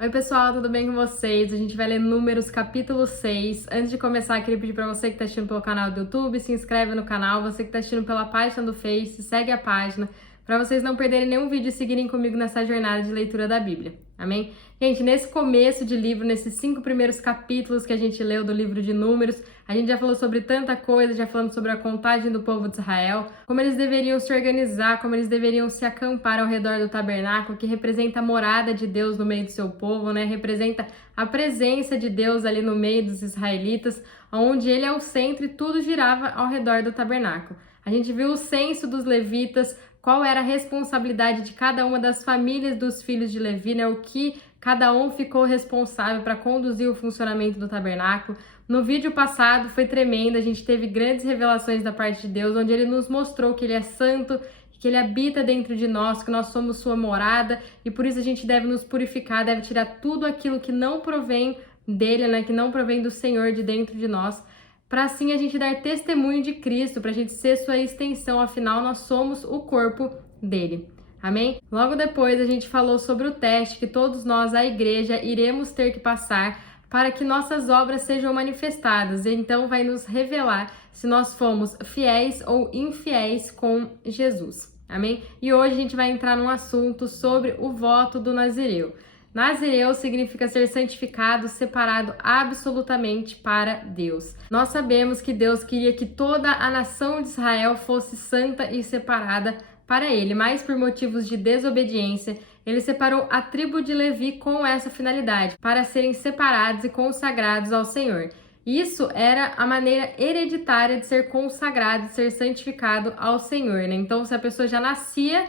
Oi pessoal, tudo bem com vocês? A gente vai ler Números capítulo 6. Antes de começar, queria pedir para você que está assistindo pelo canal do YouTube, se inscreve no canal. Você que está assistindo pela página do Face, segue a página, para vocês não perderem nenhum vídeo e seguirem comigo nessa jornada de leitura da Bíblia. Amém? Gente, nesse começo de livro, nesses 5 primeiros capítulos que a gente leu do livro de Números, a gente já falou sobre tanta coisa, já falamos sobre a contagem do povo de Israel, como eles deveriam se organizar, como eles deveriam se acampar ao redor do tabernáculo, que representa a morada de Deus no meio do seu povo, né? Representa a presença de Deus ali no meio dos israelitas, onde ele é o centro e tudo girava ao redor do tabernáculo. A gente viu o censo dos levitas, qual era a responsabilidade de cada uma das famílias dos filhos de Levi, né? O que cada um ficou responsável para conduzir o funcionamento do tabernáculo. No vídeo passado foi tremendo, a gente teve grandes revelações da parte de Deus, onde ele nos mostrou que ele é santo, que ele habita dentro de nós, que nós somos sua morada e por isso a gente deve nos purificar, deve tirar tudo aquilo que não provém dele, né? Que não provém do Senhor de dentro de nós, para assim a gente dar testemunho de Cristo, para a gente ser sua extensão, afinal nós somos o corpo dele. Amém? Logo depois a gente falou sobre o teste que todos nós, a igreja, iremos ter que passar para que nossas obras sejam manifestadas. E então vai nos revelar se nós fomos fiéis ou infiéis com Jesus. Amém? E hoje a gente vai entrar num assunto sobre o voto do Nazireu. Nazireu significa ser santificado, separado absolutamente para Deus. Nós sabemos que Deus queria que toda a nação de Israel fosse santa e separada para ele, mas por motivos de desobediência, ele separou a tribo de Levi com essa finalidade, para serem separados e consagrados ao Senhor. Isso era a maneira hereditária de ser consagrado, de ser santificado ao Senhor, né? Então, se a pessoa já nascia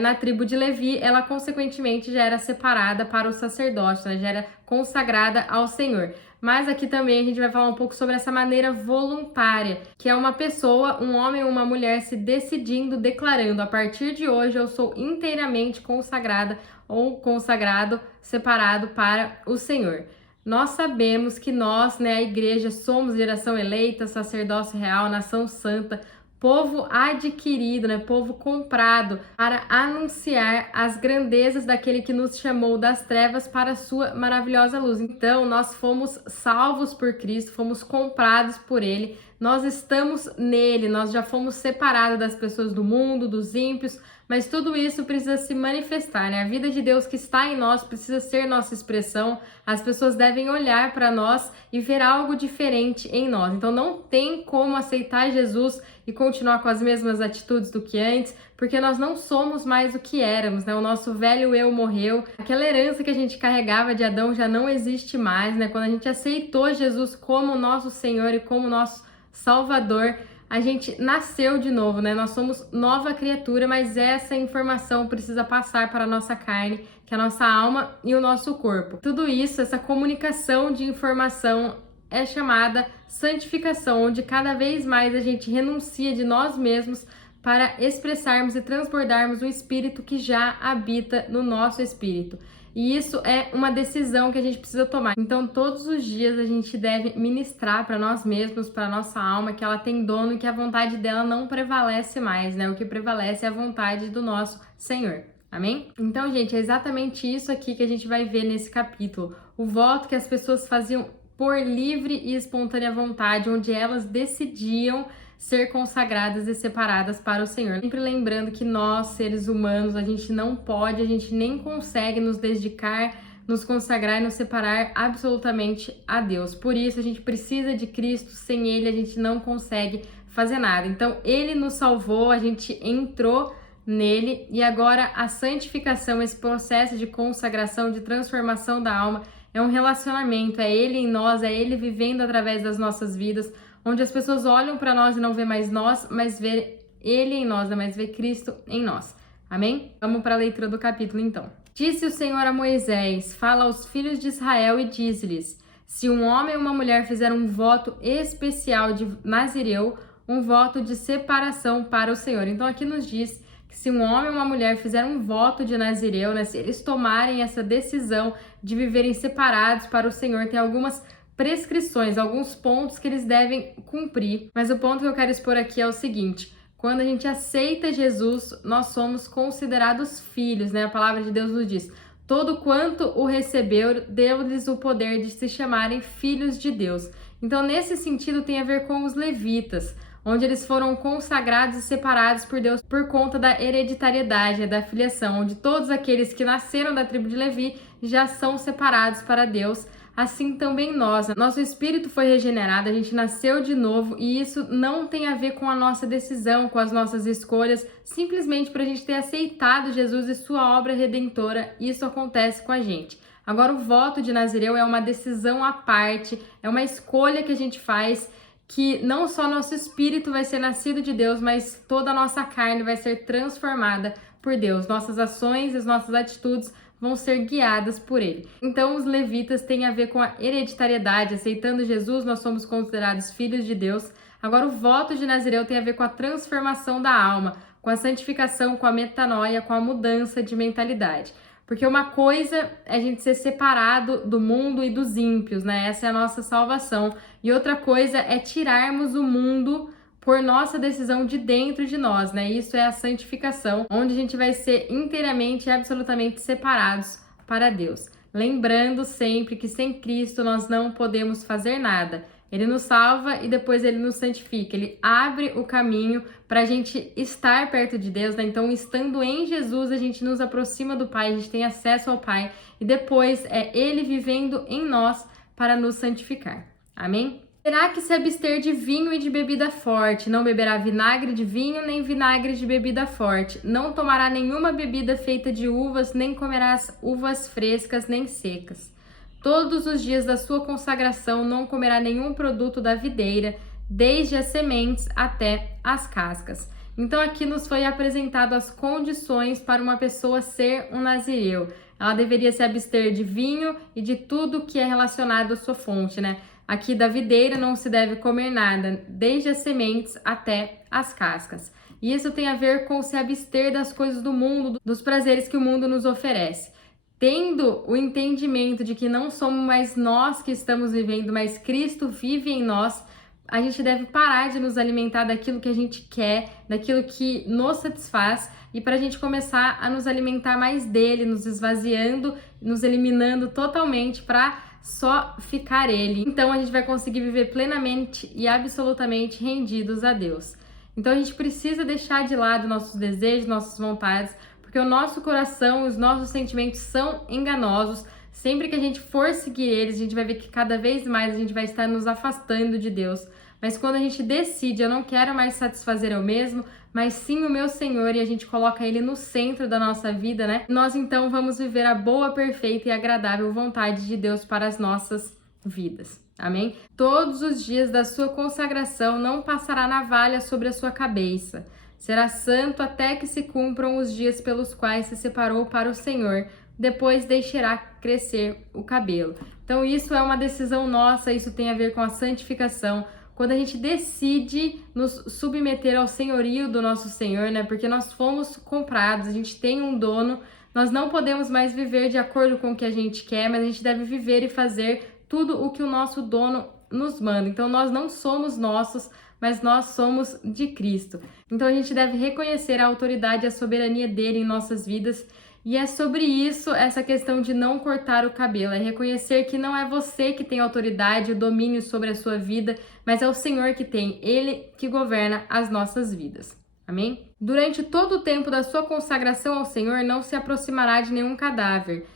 na tribo de Levi, ela consequentemente já era separada para o sacerdócio, né? Já era consagrada ao Senhor. Mas aqui também a gente vai falar um pouco sobre essa maneira voluntária, que é uma pessoa, um homem ou uma mulher se decidindo, declarando: a partir de hoje eu sou inteiramente consagrada ou consagrado, separado para o Senhor. Nós sabemos que nós, né, a igreja, somos geração eleita, sacerdócio real, nação santa, povo adquirido, né, povo comprado, para anunciar as grandezas daquele que nos chamou das trevas para a sua maravilhosa luz. Então, nós fomos salvos por Cristo, fomos comprados por Ele, nós estamos nele, nós já fomos separados das pessoas do mundo, dos ímpios, mas tudo isso precisa se manifestar, né? A vida de Deus que está em nós precisa ser nossa expressão, as pessoas devem olhar para nós e ver algo diferente em nós. Então não tem como aceitar Jesus e continuar com as mesmas atitudes do que antes, porque nós não somos mais o que éramos, né? O nosso velho eu morreu, aquela herança que a gente carregava de Adão já não existe mais, né? Quando a gente aceitou Jesus como nosso Senhor e como nosso Salvador, a gente nasceu de novo, né? Nós somos nova criatura, mas essa informação precisa passar para a nossa carne, que é a nossa alma e o nosso corpo. Tudo isso, essa comunicação de informação é chamada santificação, onde cada vez mais a gente renuncia de nós mesmos para expressarmos e transbordarmos o Espírito que já habita no nosso espírito. E isso é uma decisão que a gente precisa tomar. Então, todos os dias a gente deve ministrar para nós mesmos, para nossa alma, que ela tem dono e que a vontade dela não prevalece mais, né? O que prevalece é a vontade do nosso Senhor. Amém? Então, gente, é exatamente isso aqui que a gente vai ver nesse capítulo. O voto que as pessoas faziam por livre e espontânea vontade, onde elas decidiam ser consagradas e separadas para o Senhor. Sempre lembrando que nós, seres humanos, a gente não pode, a gente nem consegue nos dedicar, nos consagrar e nos separar absolutamente a Deus. Por isso, a gente precisa de Cristo, sem Ele a gente não consegue fazer nada. Então, Ele nos salvou, a gente entrou nele e agora a santificação, esse processo de consagração, de transformação da alma, é um relacionamento, é Ele em nós, é Ele vivendo através das nossas vidas, onde as pessoas olham para nós e não vê mais nós, mas vê Ele em nós, né? Mas vê Cristo em nós. Amém? Vamos para a leitura do capítulo, então. Disse o Senhor a Moisés: fala aos filhos de Israel e diz-lhes: se um homem ou uma mulher fizer um voto especial de Nazireu, um voto de separação para o Senhor. Então aqui nos diz que se um homem ou uma mulher fizer um voto de Nazireu, né? Se eles tomarem essa decisão de viverem separados para o Senhor, tem algumas prescrições, alguns pontos que eles devem cumprir. Mas o ponto que eu quero expor aqui é o seguinte: quando a gente aceita Jesus, nós somos considerados filhos, né? A palavra de Deus nos diz: todo quanto o recebeu, deu-lhes o poder de se chamarem filhos de Deus. Então, nesse sentido, tem a ver com os levitas, onde eles foram consagrados e separados por Deus por conta da hereditariedade, da filiação, onde todos aqueles que nasceram da tribo de Levi já são separados para Deus. Assim também nós, nosso espírito foi regenerado, a gente nasceu de novo e isso não tem a ver com a nossa decisão, com as nossas escolhas, simplesmente por a gente ter aceitado Jesus e sua obra redentora, isso acontece com a gente. Agora, o voto de Nazireu é uma decisão à parte, é uma escolha que a gente faz, que não só nosso espírito vai ser nascido de Deus, mas toda a nossa carne vai ser transformada por Deus. Nossas ações e as nossas atitudes vão ser guiadas por Ele. Então, os levitas têm a ver com a hereditariedade. Aceitando Jesus, nós somos considerados filhos de Deus. Agora, o voto de Nazireu tem a ver com a transformação da alma, com a santificação, com a metanoia, com a mudança de mentalidade. Porque uma coisa é a gente ser separado do mundo e dos ímpios, né? Essa é a nossa salvação. E outra coisa é tirarmos o mundo por nossa decisão de dentro de nós, né? Isso é a santificação, onde a gente vai ser inteiramente e absolutamente separados para Deus. Lembrando sempre que sem Cristo nós não podemos fazer nada. Ele nos salva e depois ele nos santifica. Ele abre o caminho para a gente estar perto de Deus, né? Então, estando em Jesus, a gente nos aproxima do Pai, a gente tem acesso ao Pai e depois é Ele vivendo em nós para nos santificar. Amém? Terá que se abster de vinho e de bebida forte, não beberá vinagre de vinho, nem vinagre de bebida forte. Não tomará nenhuma bebida feita de uvas, nem comerá uvas frescas nem secas. Todos os dias da sua consagração não comerá nenhum produto da videira, desde as sementes até as cascas. Então aqui nos foi apresentado as condições para uma pessoa ser um nazireu. Ela deveria se abster de vinho e de tudo que é relacionado à sua fonte, né? Aqui da videira não se deve comer nada, desde as sementes até as cascas. E isso tem a ver com se abster das coisas do mundo, dos prazeres que o mundo nos oferece. Tendo o entendimento de que não somos mais nós que estamos vivendo, mas Cristo vive em nós, a gente deve parar de nos alimentar daquilo que a gente quer, daquilo que nos satisfaz, e para a gente começar a nos alimentar mais dele, nos esvaziando, nos eliminando totalmente para só ficar Ele. Então a gente vai conseguir viver plenamente e absolutamente rendidos a Deus. Então a gente precisa deixar de lado nossos desejos, nossas vontades, porque o nosso coração e os nossos sentimentos são enganosos. Sempre que a gente for seguir eles, a gente vai ver que cada vez mais a gente vai estar nos afastando de Deus. Mas quando a gente decide, eu não quero mais satisfazer eu mesmo, mas sim o meu Senhor, e a gente coloca Ele no centro da nossa vida, né? Nós então vamos viver a boa, perfeita e agradável vontade de Deus para as nossas vidas. Amém? Todos os dias da sua consagração não passará navalha sobre a sua cabeça. Será santo até que se cumpram os dias pelos quais se separou para o Senhor. Depois deixará crescer o cabelo. Então isso é uma decisão nossa, isso tem a ver com a santificação. Quando a gente decide nos submeter ao senhorio do nosso Senhor, né? Porque nós fomos comprados, a gente tem um dono, nós não podemos mais viver de acordo com o que a gente quer, mas a gente deve viver e fazer tudo o que o nosso dono nos manda. Então nós não somos nossos, mas nós somos de Cristo. Então a gente deve reconhecer a autoridade e a soberania dele em nossas vidas. E é sobre isso, essa questão de não cortar o cabelo, é reconhecer que não é você que tem autoridade, o domínio sobre a sua vida, mas é o Senhor que tem, Ele que governa as nossas vidas. Amém? Durante todo o tempo da sua consagração ao Senhor, não se aproximará de nenhum cadáver,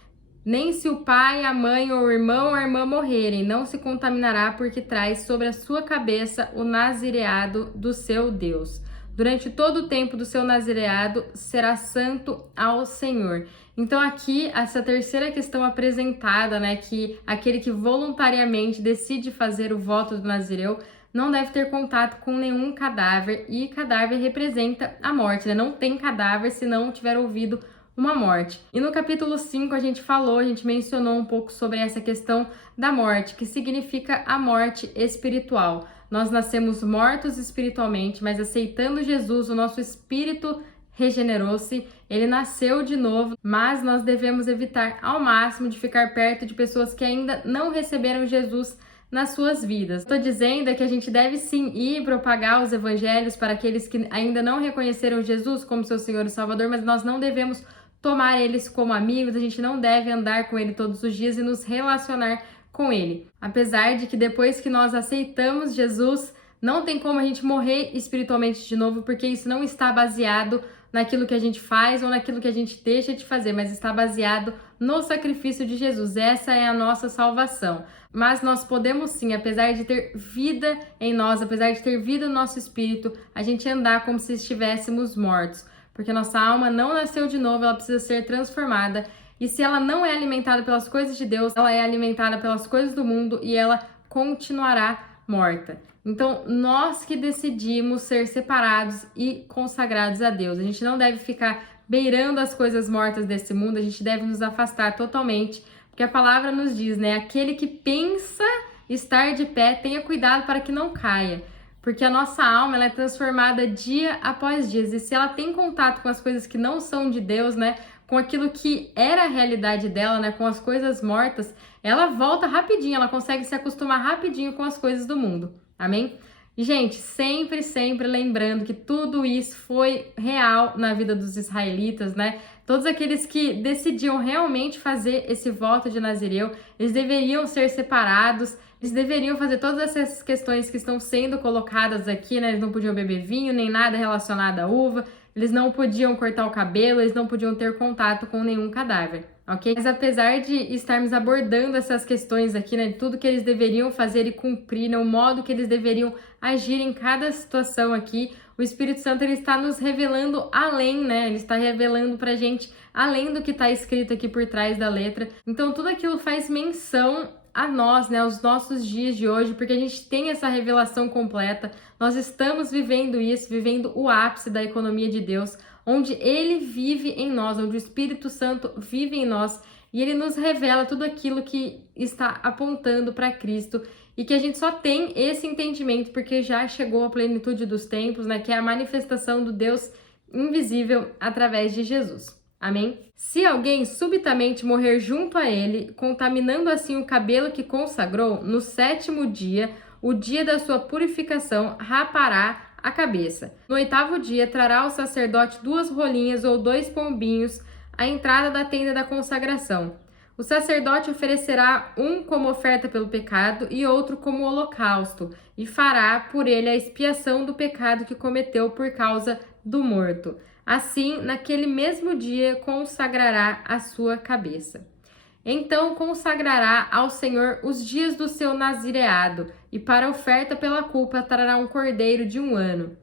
nem se o pai, a mãe, ou o irmão ou a irmã morrerem, não se contaminará, porque traz sobre a sua cabeça o nazireado do seu Deus. Durante todo o tempo do seu nazireado, será santo ao Senhor. Então aqui, essa terceira questão apresentada, né, que aquele que voluntariamente decide fazer o voto do nazireu não deve ter contato com nenhum cadáver, e cadáver representa a morte, né? Não tem cadáver se não tiver ouvido uma morte. E no capítulo 5 a gente mencionou um pouco sobre essa questão da morte, que significa a morte espiritual. Nós nascemos mortos espiritualmente, mas aceitando Jesus, o nosso espírito regenerou-se, ele nasceu de novo, mas nós devemos evitar ao máximo de ficar perto de pessoas que ainda não receberam Jesus nas suas vidas. Estou dizendo que a gente deve sim ir propagar os evangelhos para aqueles que ainda não reconheceram Jesus como seu Senhor e Salvador, mas nós não devemos tomar eles como amigos, a gente não deve andar com ele todos os dias e nos relacionar com ele. Apesar de que depois que nós aceitamos Jesus, não tem como a gente morrer espiritualmente de novo, porque isso não está baseado naquilo que a gente faz ou naquilo que a gente deixa de fazer, mas está baseado no sacrifício de Jesus. Essa é a nossa salvação. Mas nós podemos sim, apesar de ter vida em nós, apesar de ter vida no nosso espírito, a gente andar como se estivéssemos mortos. Porque nossa alma não nasceu de novo, ela precisa ser transformada. E se ela não é alimentada pelas coisas de Deus, ela é alimentada pelas coisas do mundo e ela continuará morta. Então, nós que decidimos ser separados e consagrados a Deus, a gente não deve ficar beirando as coisas mortas desse mundo, a gente deve nos afastar totalmente, porque a palavra nos diz, né? Aquele que pensa estar de pé, tenha cuidado para que não caia. Porque a nossa alma ela é transformada dia após dia. E se ela tem contato com as coisas que não são de Deus, né? Com aquilo que era a realidade dela, né? Com as coisas mortas, ela volta rapidinho, ela consegue se acostumar rapidinho com as coisas do mundo. Amém? E, gente, sempre, sempre lembrando que tudo isso foi real na vida dos israelitas, né? Todos aqueles que decidiam realmente fazer esse voto de Nazireu, eles deveriam ser separados, eles deveriam fazer todas essas questões que estão sendo colocadas aqui, né? Eles não podiam beber vinho, nem nada relacionado à uva, eles não podiam cortar o cabelo, eles não podiam ter contato com nenhum cadáver, ok? Mas apesar de estarmos abordando essas questões aqui, né? De tudo que eles deveriam fazer e cumprir, né? O modo que eles deveriam agir em cada situação aqui, o Espírito Santo ele está nos revelando além, né? Ele está revelando pra gente além do que está escrito aqui por trás da letra. Então tudo aquilo faz menção a nós, né, aos nossos dias de hoje, porque a gente tem essa revelação completa, nós estamos vivendo isso, vivendo o ápice da economia de Deus, onde Ele vive em nós, onde o Espírito Santo vive em nós, e Ele nos revela tudo aquilo que está apontando para Cristo, e que a gente só tem esse entendimento porque já chegou a plenitude dos tempos, né, que é a manifestação do Deus invisível através de Jesus. Amém? Se alguém subitamente morrer junto a ele, contaminando assim o cabelo que consagrou, no 7º dia, o dia da sua purificação, rapará a cabeça. No 8º dia, trará o sacerdote 2 rolinhas ou 2 pombinhos à entrada da tenda da consagração. O sacerdote oferecerá um como oferta pelo pecado e outro como holocausto, e fará por ele a expiação do pecado que cometeu por causa do morto. Assim, naquele mesmo dia, consagrará a sua cabeça. Então consagrará ao Senhor os dias do seu nazireado, e para oferta pela culpa trará um cordeiro de 1 ano.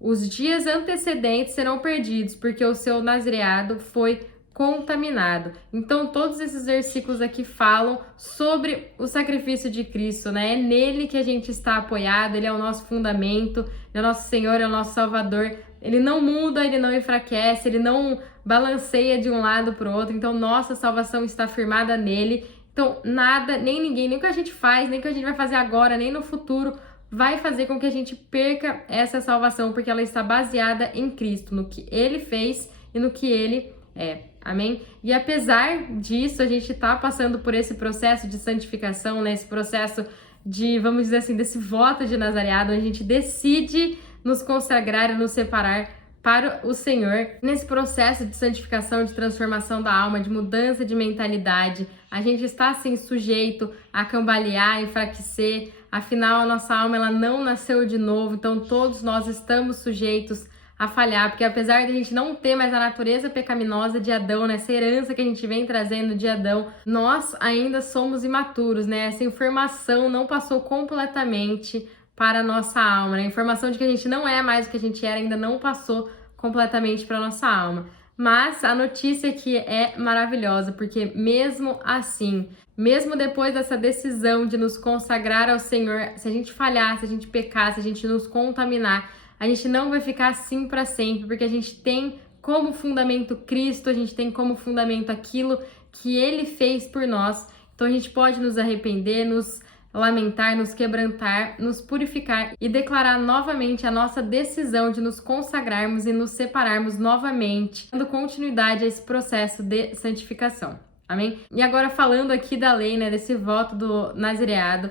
Os dias antecedentes serão perdidos, porque o seu nazireado foi contaminado. Então, todos esses versículos aqui falam sobre o sacrifício de Cristo, né? É nele que a gente está apoiado, ele é o nosso fundamento, ele é o nosso Senhor, é o nosso Salvador. Ele não muda, ele não enfraquece, ele não balanceia de um lado para o outro. Então, nossa salvação está firmada nele. Então, nada, nem ninguém, nem o que a gente faz, nem o que a gente vai fazer agora, nem no futuro, vai fazer com que a gente perca essa salvação, porque ela está baseada em Cristo, no que ele fez e no que ele é. Amém? E apesar disso, a gente está passando por esse processo de santificação, né? Esse processo de, vamos dizer assim, desse voto de nazareado, onde a gente decide nos consagrar e nos separar para o Senhor. Nesse processo de santificação, de transformação da alma, de mudança de mentalidade, a gente está, assim, sujeito a cambalear, a enfraquecer. Afinal, a nossa alma, ela não nasceu de novo, então todos nós estamos sujeitos a falhar, porque apesar de a gente não ter mais a natureza pecaminosa de Adão, né, essa herança que a gente vem trazendo de Adão, nós ainda somos imaturos, né? Essa informação não passou completamente para a nossa alma, né? A informação de que a gente não é mais o que a gente era ainda não passou completamente para a nossa alma. Mas a notícia aqui é maravilhosa, porque mesmo assim, mesmo depois dessa decisão de nos consagrar ao Senhor, se a gente falhar, se a gente pecar, se a gente nos contaminar, a gente não vai ficar assim para sempre, porque a gente tem como fundamento Cristo, a gente tem como fundamento aquilo que Ele fez por nós. Então a gente pode nos arrepender, nos lamentar, nos quebrantar, nos purificar e declarar novamente a nossa decisão de nos consagrarmos e nos separarmos novamente, dando continuidade a esse processo de santificação. Amém? E agora falando aqui da lei, né, desse voto do nazireado,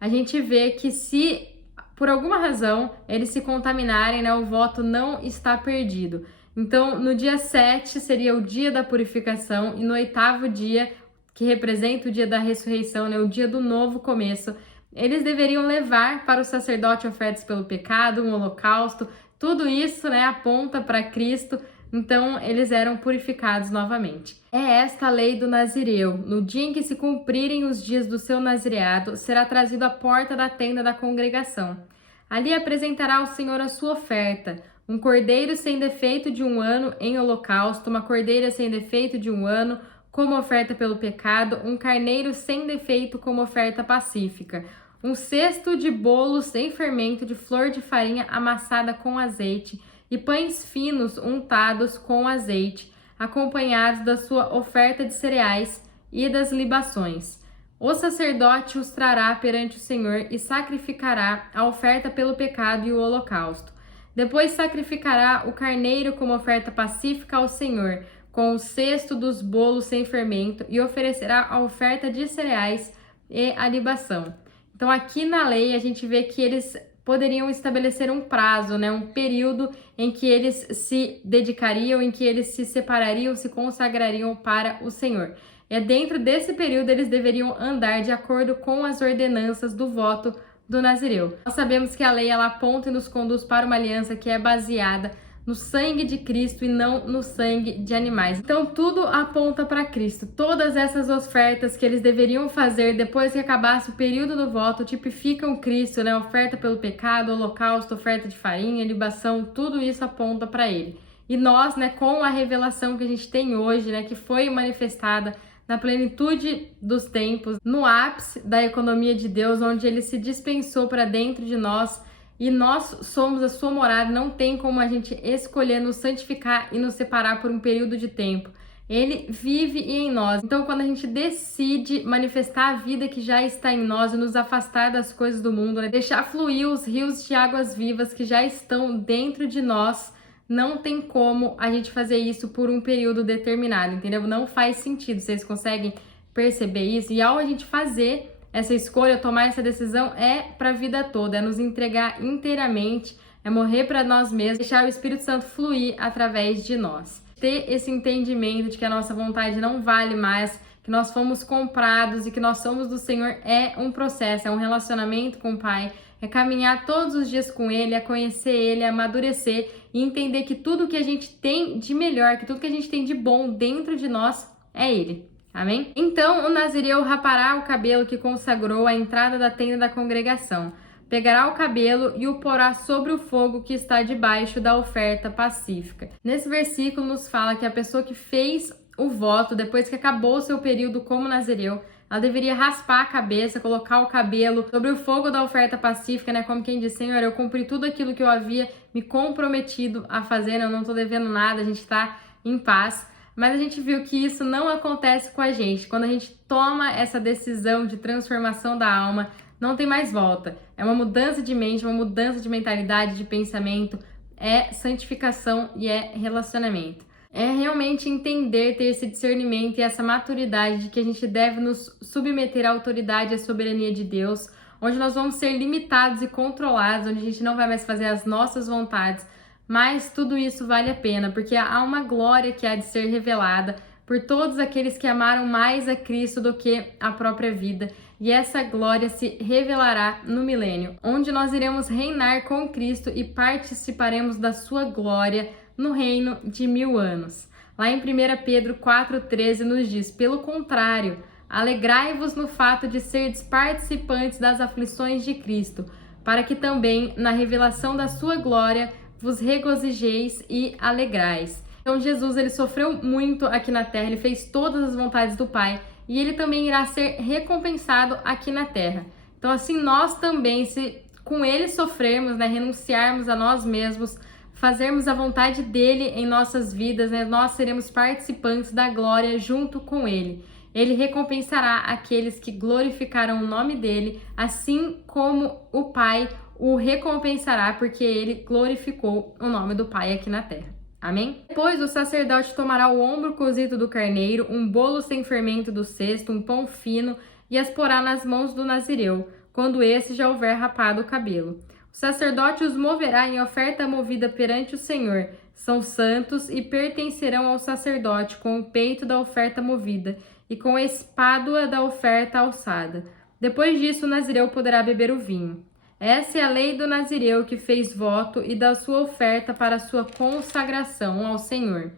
a gente vê que se por alguma razão eles se contaminarem, né, o voto não está perdido. Então, no dia 7 seria o dia da purificação, e no 8º dia, que representa o dia da ressurreição, né, o dia do novo começo, eles deveriam levar para o sacerdote ofertas pelo pecado, um holocausto. Tudo isso, né, aponta para Cristo. Então, eles eram purificados novamente. É esta a lei do nazireu. No dia em que se cumprirem os dias do seu nazireado, será trazido à porta da tenda da congregação. Ali apresentará ao Senhor a sua oferta: um cordeiro sem defeito de 1 ano em holocausto, uma cordeira sem defeito de 1 ano como oferta pelo pecado, um carneiro sem defeito como oferta pacífica, um cesto de bolos sem fermento de flor de farinha amassada com azeite e pães finos untados com azeite, acompanhados da sua oferta de cereais e das libações. O sacerdote os trará perante o Senhor e sacrificará a oferta pelo pecado e o holocausto. Depois sacrificará o carneiro como oferta pacífica ao Senhor, com o cesto dos bolos sem fermento, e oferecerá a oferta de cereais e a libação. Então, aqui na lei, a gente vê que eles poderiam estabelecer um prazo, né, um período em que eles se dedicariam, em que eles se separariam, se consagrariam para o Senhor. É dentro desse período eles deveriam andar de acordo com as ordenanças do voto do nazireu. Nós sabemos que a lei ela aponta e nos conduz para uma aliança que é baseada no sangue de Cristo e não no sangue de animais. Então tudo aponta para Cristo. Todas essas ofertas que eles deveriam fazer depois que acabasse o período do voto tipificam Cristo, né? Oferta pelo pecado, holocausto, oferta de farinha, libação, tudo isso aponta para ele. E nós, né, com a revelação que a gente tem hoje, né, que foi manifestada na plenitude dos tempos, no ápice da economia de Deus, onde ele se dispensou para dentro de nós, e nós somos a sua morada, não tem como a gente escolher nos santificar e nos separar por um período de tempo. Ele vive em nós. Então, quando a gente decide manifestar a vida que já está em nós e nos afastar das coisas do mundo, né? Deixar fluir os rios de águas vivas que já estão dentro de nós, não tem como a gente fazer isso por um período determinado, entendeu? Não faz sentido. Vocês conseguem perceber isso? E ao a gente fazer essa escolha, tomar essa decisão, é para a vida toda, é nos entregar inteiramente, é morrer para nós mesmos, deixar o Espírito Santo fluir através de nós. Ter esse entendimento de que a nossa vontade não vale mais, que nós fomos comprados e que nós somos do Senhor é um processo, é um relacionamento com o Pai, é caminhar todos os dias com Ele, é conhecer Ele, é amadurecer e entender que tudo que a gente tem de melhor, que tudo que a gente tem de bom dentro de nós é Ele. Amém? Então, o nazireu rapará o cabelo que consagrou à entrada da tenda da congregação. Pegará o cabelo e o porá sobre o fogo que está debaixo da oferta pacífica. Nesse versículo nos fala que a pessoa que fez o voto, depois que acabou o seu período como nazireu, ela deveria raspar a cabeça, colocar o cabelo sobre o fogo da oferta pacífica, né? Como quem diz: Senhor, eu cumpri tudo aquilo que eu havia me comprometido a fazer, né? Eu não estou devendo nada, a gente está em paz. Mas a gente viu que isso não acontece com a gente. Quando a gente toma essa decisão de transformação da alma, não tem mais volta. É uma mudança de mente, uma mudança de mentalidade, de pensamento, é santificação e é relacionamento. É realmente entender, ter esse discernimento e essa maturidade de que a gente deve nos submeter à autoridade e à soberania de Deus, onde nós vamos ser limitados e controlados, onde a gente não vai mais fazer as nossas vontades. Mas tudo isso vale a pena, porque há uma glória que há de ser revelada por todos aqueles que amaram mais a Cristo do que a própria vida. E essa glória se revelará no milênio, onde nós iremos reinar com Cristo e participaremos da sua glória no reino de 1000 anos. Lá em 1 Pedro 4,13 nos diz: pelo contrário, alegrai-vos no fato de serdes participantes das aflições de Cristo, para que também na revelação da sua glória vos regozijeis e alegrais. Então Jesus, ele sofreu muito aqui na terra, ele fez todas as vontades do Pai e ele também irá ser recompensado aqui na terra. Então assim, nós também, se com ele sofrermos, né, renunciarmos a nós mesmos, fazermos a vontade dele em nossas vidas, né, nós seremos participantes da glória junto com ele. Ele recompensará aqueles que glorificaram o nome dele, assim como o Pai o recompensará, porque ele glorificou o nome do Pai aqui na terra. Amém? Depois o sacerdote tomará o ombro cozido do carneiro, um bolo sem fermento do cesto, um pão fino, e as porá nas mãos do nazireu, quando esse já houver rapado o cabelo. O sacerdote os moverá em oferta movida perante o Senhor. São santos e pertencerão ao sacerdote com o peito da oferta movida e com a espádua da oferta alçada. Depois disso, o nazireu poderá beber o vinho. Essa é a lei do nazireu que fez voto e da sua oferta para a sua consagração ao Senhor,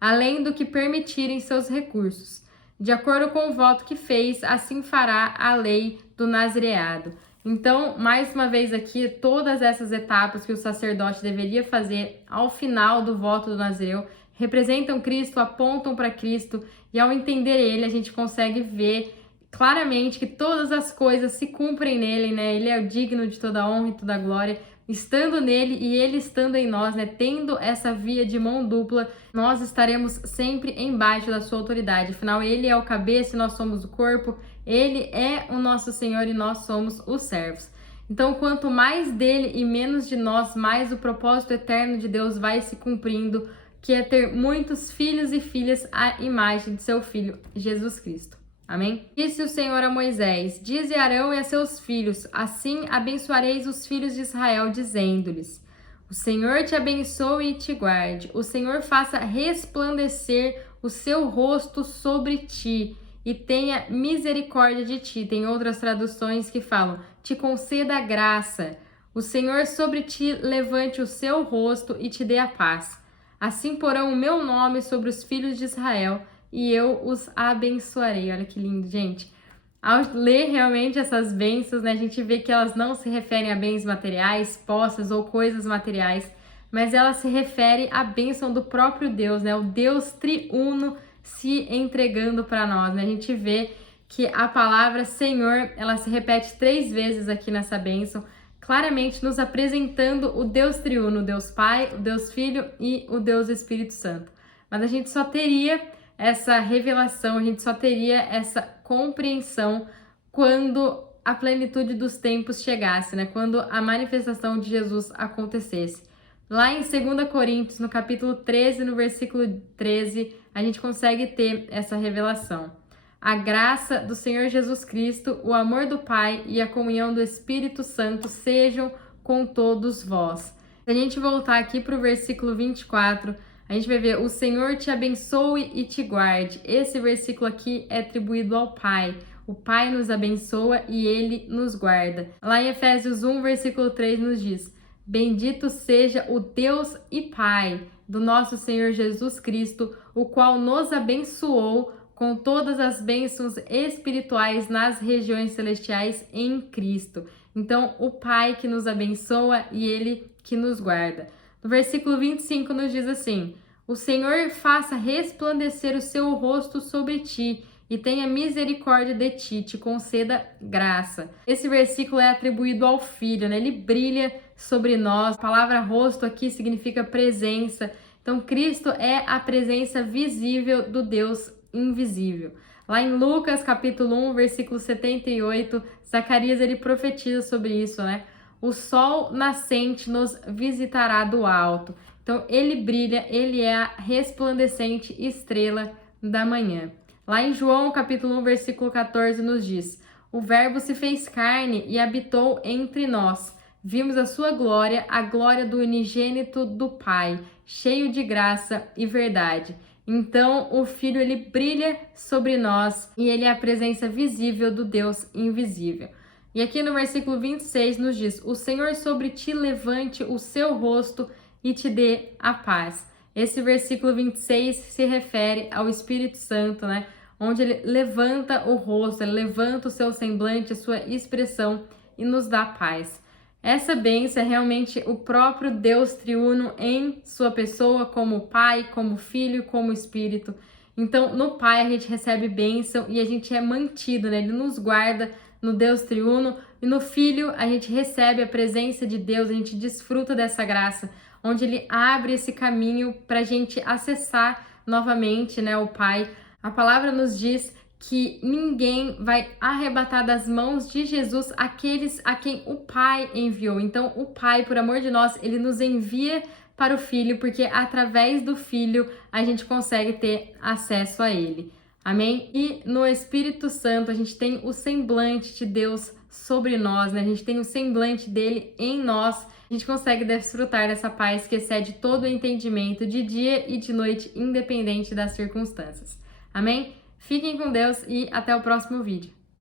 além do que permitirem seus recursos. De acordo com o voto que fez, assim fará a lei do nazireado. Então, mais uma vez aqui, todas essas etapas que o sacerdote deveria fazer ao final do voto do nazireu representam Cristo, apontam para Cristo, e ao entender ele, a gente consegue ver claramente que todas as coisas se cumprem nele, né? Ele é o digno de toda honra e toda glória. Estando nele e ele estando em nós, né? Tendo essa via de mão dupla, nós estaremos sempre embaixo da sua autoridade. Afinal, ele é o cabeça e nós somos o corpo. Ele é o nosso Senhor e nós somos os servos. Então, quanto mais dele e menos de nós, mais o propósito eterno de Deus vai se cumprindo, que é ter muitos filhos e filhas à imagem de seu Filho, Jesus Cristo. Amém? Disse o Senhor a Moisés: Dize a Arão e a seus filhos, assim abençoareis os filhos de Israel, dizendo-lhes: O Senhor te abençoe e te guarde. O Senhor faça resplandecer o seu rosto sobre ti e tenha misericórdia de ti. Tem outras traduções que falam: te conceda graça. O Senhor sobre ti levante o seu rosto e te dê a paz. Assim porão o meu nome sobre os filhos de Israel e eu os abençoarei. Olha que lindo, gente. Ao ler realmente essas bênçãos, né, a gente vê que elas não se referem a bens materiais, posses ou coisas materiais, mas elas se referem à bênção do próprio Deus, né, o Deus triuno se entregando para nós, né? A gente vê que a palavra Senhor, ela se repete 3 vezes aqui nessa bênção, claramente nos apresentando o Deus triuno, o Deus Pai, o Deus Filho e o Deus Espírito Santo. Mas a gente só teria essa revelação, a gente só teria essa compreensão quando a plenitude dos tempos chegasse, né? Quando a manifestação de Jesus acontecesse. Lá em 2 Coríntios, no capítulo 13, no versículo 13, a gente consegue ter essa revelação. A graça do Senhor Jesus Cristo, o amor do Pai e a comunhão do Espírito Santo sejam com todos vós. Se a gente voltar aqui para o versículo 24, a gente vai ver: o Senhor te abençoe e te guarde. Esse versículo aqui é atribuído ao Pai. O Pai nos abençoa e Ele nos guarda. Lá em Efésios 1, versículo 3 nos diz: Bendito seja o Deus e Pai do nosso Senhor Jesus Cristo, o qual nos abençoou com todas as bênçãos espirituais nas regiões celestiais em Cristo. Então, o Pai que nos abençoa e Ele que nos guarda. No versículo 25 nos diz assim: O Senhor faça resplandecer o seu rosto sobre ti e tenha misericórdia de ti, te conceda graça. Esse versículo é atribuído ao Filho, né? Ele brilha sobre nós. A palavra rosto aqui significa presença. Então, Cristo é a presença visível do Deus invisível. Lá em Lucas, capítulo 1, versículo 78, Zacarias ele profetiza sobre isso, né? O sol nascente nos visitará do alto. Então, ele brilha, ele é a resplandecente estrela da manhã. Lá em João, capítulo 1, versículo 14, nos diz: O verbo se fez carne e habitou entre nós. Vimos a sua glória, a glória do unigênito do Pai, cheio de graça e verdade. Então, o Filho, ele brilha sobre nós e ele é a presença visível do Deus invisível. E aqui no versículo 26 nos diz: O Senhor sobre ti levante o seu rosto e te dê a paz. Esse versículo 26 se refere ao Espírito Santo, né? Onde ele levanta o rosto, ele levanta o seu semblante, a sua expressão e nos dá paz. Essa bênção é realmente o próprio Deus triuno em sua pessoa, como Pai, como Filho, como Espírito. Então, no Pai a gente recebe bênção e a gente é mantido, né? Ele nos guarda no Deus triuno, e no Filho a gente recebe a presença de Deus, a gente desfruta dessa graça, onde ele abre esse caminho para a gente acessar novamente, né, o Pai. A palavra nos diz que ninguém vai arrebatar das mãos de Jesus aqueles a quem o Pai enviou. Então, o Pai, por amor de nós, ele nos envia para o Filho, porque através do Filho a gente consegue ter acesso a ele. Amém? E no Espírito Santo a gente tem o semblante de Deus sobre nós, né? A gente tem o semblante dele em nós. A gente consegue desfrutar dessa paz que excede todo o entendimento de dia e de noite, independente das circunstâncias. Amém? Fiquem com Deus e até o próximo vídeo.